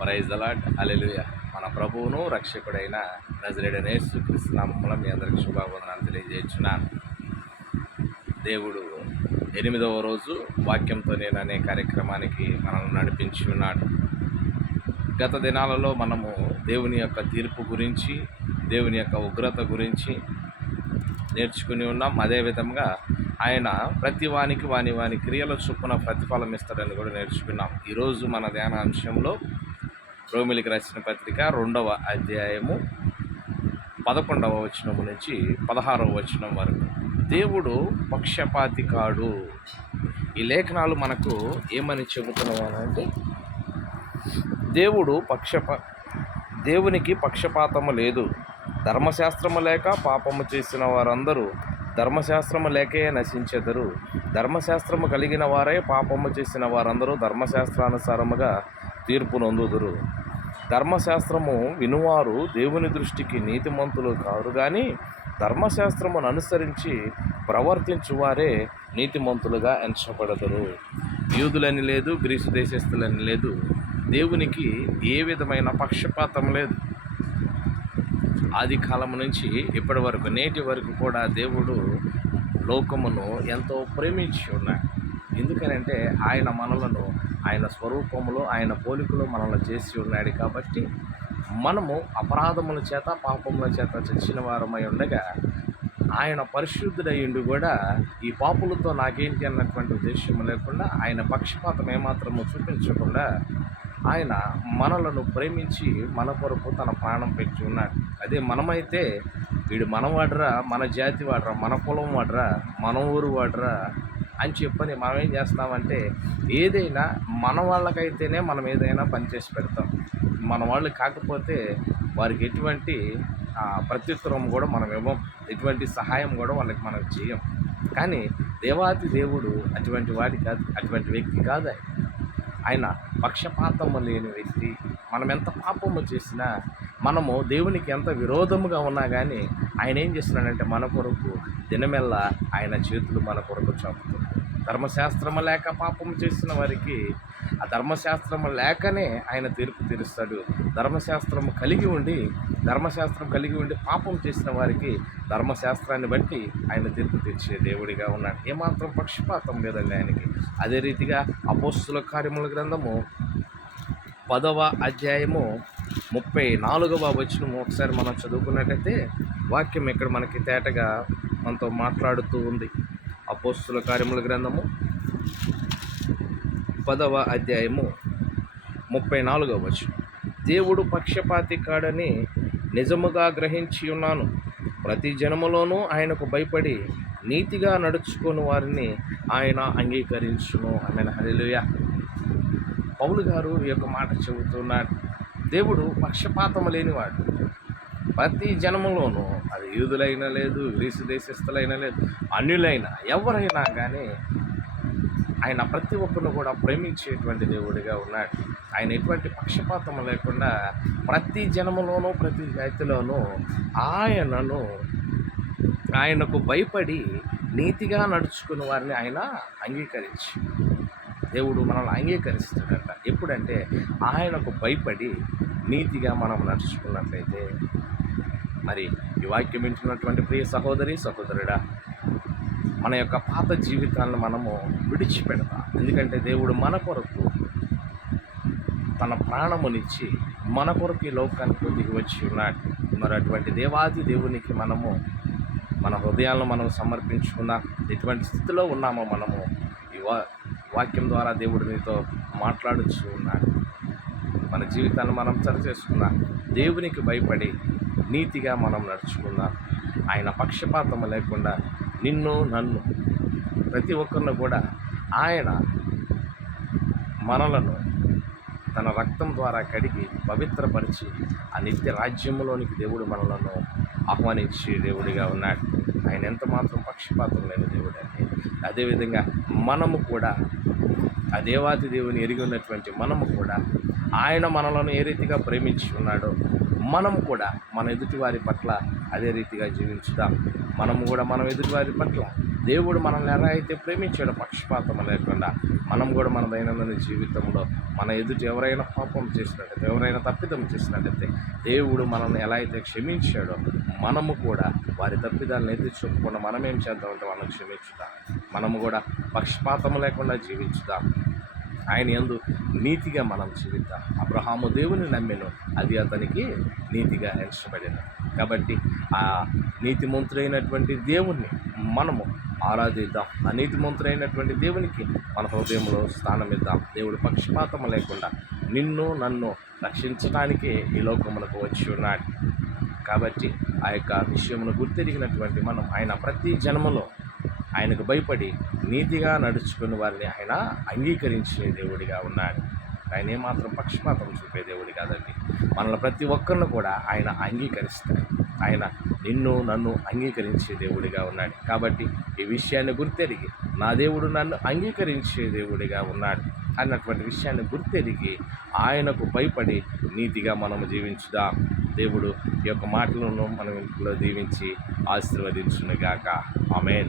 Praise allot hallelujah మన ప్రభువును రక్షకుడైన నజరేడనేసు కృష్ణనామంలో మీ అందరికి శుభావందనాలు తెలియజేస్తున్నాను. దేవుడు ఎనిమిదవ రోజు వాక్యంతో నేను అనే కార్యక్రమానికి మనల్ని నడిపించి ఉన్నాడు. గత దినాలలో మనము దేవుని యొక్క తీర్పు గురించి దేవుని యొక్క ఉగ్రత గురించి నేర్చుకుని ఉన్నాం. అదేవిధంగా ఆయన ప్రతి వానికి వాని వాని క్రియల చొప్పున ప్రతిఫలం ఇస్తాడని కూడా నేర్చుకున్నాం. ఈరోజు మన ధ్యాన అంశంలో రోమిలికి రాసిన పత్రిక రెండవ అధ్యాయము పదకొండవ వచనం నుంచి పదహారవ వచనం వరకు. దేవుడు పక్షపాతి కాడు. ఈ లేఖనాలు మనకు ఏమని చెబుతున్నాయనంటే దేవుడు పక్షప దేవునికి పక్షపాతము లేదు. ధర్మశాస్త్రము లేక పాపము చేసిన వారందరూ ధర్మశాస్త్రము లేకే నశించెదరు. ధర్మశాస్త్రము కలిగిన వారే పాపము చేసిన వారందరూ ధర్మశాస్త్రానుసారముగా తీర్పు నొందుదురు. ధర్మశాస్త్రము వినువారు దేవుని దృష్టికి నీతిమంతులు కారు కానీ ధర్మశాస్త్రమును అనుసరించి ప్రవర్తించువారే నీతిమంతులుగా ఎంచబడదురు. యూదులని లేదు గ్రీసు దేశస్తులని లేదు. దేవునికి ఏ విధమైన పక్షపాతం లేదు. ఆది కాలం నుంచి ఇప్పటి వరకు నేటి వరకు కూడా దేవుడు లోకమును ఎంతో ప్రేమించి ఉన్నాడు ఎందుకనంటే ఆయన మనలను ఆయన స్వరూపములో ఆయన పోలికలో మనల్ని చేసి ఉన్నాడు కాబట్టి మనము అపరాధముల చేత పాపముల చేత చచ్చిన వారమై ఉండగా ఆయన పరిశుద్ధుడయ్యుండి కూడా ఈ పాపులతో నాకేంటి అన్నటువంటి ఉద్దేశం లేకుండా ఆయన పక్షపాతం ఏమాత్రము చూపించకుండా ఆయన మనలను ప్రేమించి మన కొరకు తన ప్రాణం పెట్టి ఉన్నాడు. అదే మనమైతే వీడు మనవాడరా మన జాతి వాడరా మన కులం వాడరా మన ఊరు వాడరా అని చెప్పని మనం ఏం చేస్తామంటే ఏదైనా మన వాళ్ళకైతేనే మనం ఏదైనా పనిచేసి పెడతాం. మన వాళ్ళు కాకపోతే వారికి ఎటువంటి ప్రత్యుత్తరం కూడా మనం ఇవ్వం. ఎటువంటి సహాయం కూడా వాళ్ళకి మనం చేయం. కానీ దేవాతి దేవుడు అటువంటి వాడి కాదు అటువంటి వ్యక్తి కాదు ఆయన పక్షపాతము లేని వ్యక్తి. మనం ఎంత పాపము చేసినా మనము దేవునికి ఎంత విరోధముగా ఉన్నా కానీ ఆయన ఏం చేస్తున్నాడంటే మన కొరకు దినమెల్లా ఆయన చేతులు మన కొరకు చాపుతుంది ధర్మశాస్త్రము లేక పాపం చేసిన వారికి ఆ ధర్మశాస్త్రము లేకనే ఆయన తీర్పు తీరుస్తాడు. ధర్మశాస్త్రము కలిగి ఉండి ధర్మశాస్త్రం కలిగి ఉండి పాపం చేసిన వారికి ధర్మశాస్త్రాన్ని బట్టి ఆయన తీర్పు తీర్చే దేవుడిగా ఉన్నాడు. ఏమాత్రం పక్షపాతం లేదండి ఆయనకి. అదే రీతిగా అపోస్తుల కార్యముల గ్రంథము పదవ అధ్యాయము ముప్పై నాలుగవ వచనము. ఒకసారి మనం చదువుకున్నట్టయితే వాక్యం ఇక్కడ మనకి తేటగా మనతో మాట్లాడుతూ ఉంది. అపోస్తుల కార్యముల గ్రంథము పదవ అధ్యాయము ముప్పై నాలుగవ వచ్చు దేవుడు పక్షపాతి కాడని నిజముగా గ్రహించి ఉన్నాను. ప్రతి జనములోనూ ఆయనకు భయపడి నీతిగా నడుచుకుని వారిని ఆయన అంగీకరించును. ఆమె హరిలుయ పౌలు గారు ఈ యొక్క మాట చెబుతున్నాడు దేవుడు పక్షపాతం లేనివాడు. ప్రతి జనములోనూ అది యూదులైనా లేదు గ్రీసు దేశస్థులైనా లేదు అన్యులైనా ఎవరైనా కానీ ఆయన ప్రతి ఒక్కరిని కూడా ప్రేమించేటువంటి దేవుడిగా ఉన్నాడు. ఆయన ఎటువంటి పక్షపాతం లేకుండా ప్రతి జనములోనూ ప్రతి జాతిలోనూ ఆయనను ఆయనకు భయపడి నీతిగా నడుచుకున్న వారిని ఆయన అంగీకరించి దేవుడు మనల్ని అంగీకరిస్తాడంట. ఎప్పుడంటే ఆయనకు భయపడి నీతిగా మనం నడుచుకున్నట్లయితే మరి ఈ వాక్యం వింటున్నటువంటి ప్రియ సహోదరి సహోదరుడా మన యొక్క పాత జీవితాలను మనము విడిచిపెడతాం. ఎందుకంటే దేవుడు మన కొరకు తన ప్రాణమునిచ్చి మన కొరకు ఈ లోకానికి దిగి వచ్చి ఉన్నాడు. మరి అటువంటి దేవాది దేవునికి మనము మన హృదయాలను మనం సమర్పించుకున్న ఎటువంటి స్థితిలో ఉన్నామో మనము ఈ వా వాక్యం ద్వారా దేవుడు నీతో మాట్లాడుచు ఉన్నాడు. మన జీవితాన్ని మనం సరిచేసుకుందాం దేవునికి భయపడి నీతిగా మనం నడుచుకుందాం ఆయన పక్షపాతం లేకుండా నిన్ను నన్ను ప్రతి ఒక్కరిని కూడా ఆయన మనలను తన రక్తం ద్వారా కడిగి పవిత్రపరిచి ఆ నిత్య రాజ్యంలోనికి దేవుడు మనలను ఆహ్వానించే దేవుడిగా ఉన్నాడు. ఆయన ఎంత మాత్రం పక్షపాతం లేని దేవుడు అండి. అదేవిధంగా మనము కూడా ఆ దేవాది దేవుని ఎరిగి ఉన్నటువంటి మనము కూడా ఆయన మనలను ఏ రీతిగా ప్రేమించి ఉన్నాడో మనము కూడా మన ఎదుటివారి పట్ల అదే రీతిగా జీవించుదాం. మనము కూడా మనం ఎదుటివారి పట్ల దేవుడు మనల్ని ఎలా అయితే ప్రేమించాడో పక్షపాతం లేకుండా మనం కూడా మన దైనందిన జీవితంలో మన ఎదుటి ఎవరైనా పాపం చేసినట్టయితే ఎవరైనా తప్పిదం చేసినట్టయితే దేవుడు మనల్ని ఎలా అయితే క్షమించాడో మనము కూడా వారి తప్పిదాలను ఎదురు చూపకుండా మనం ఏం చేద్దామంటే వాళ్ళని క్షమించుదాం. మనము కూడా పక్షపాతం లేకుండా జీవించుదాం. ఆయన యందు నీతిగా మనం జీవిద్దాం. అబ్రహాము దేవుని నమ్మెను అది అతనికి నీతిగా ఎంచబడిన కాబట్టి ఆ నీతిమంతుడైనటువంటి దేవుణ్ణి మనము ఆరాధిద్దాం. ఆ నీతిమంతుడైనటువంటి దేవునికి మన హృదయంలో స్థానం ఇద్దాం దేవుడు పక్షపాతం లేకుండా నిన్ను నన్ను రక్షించడానికే ఈ లోకములకు వచ్చి ఉన్నాడు. కాబట్టి ఆ యొక్క విషయమును గుర్తెరిగినటువంటి మనం ఆయన ప్రతి జన్మలో ఆయనకు భయపడి నీతిగా నడుచుకుని వారిని ఆయన అంగీకరించే దేవుడిగా ఉన్నాడు. ఆయన ఏమాత్రం పక్షపాతం చూపే దేవుడి కాదండి. మనల్ని ప్రతి ఒక్కరిని కూడా ఆయన అంగీకరిస్తాడు. ఆయన నిన్ను నన్ను అంగీకరించే దేవుడిగా ఉన్నాడు. కాబట్టి ఈ విషయాన్ని గుర్తెరిగి నా దేవుడు నన్ను అంగీకరించే దేవుడిగా ఉన్నాడు అన్నటువంటి విషయాన్ని గుర్తెరిగి ఆయనకు భయపడి నీతిగా మనము జీవించుదాం. దేవుడు ఈ యొక్క మాటలను మనం ఇంట్లో దీవించి ఆశీర్వదించునుగాక. ఆమెన్.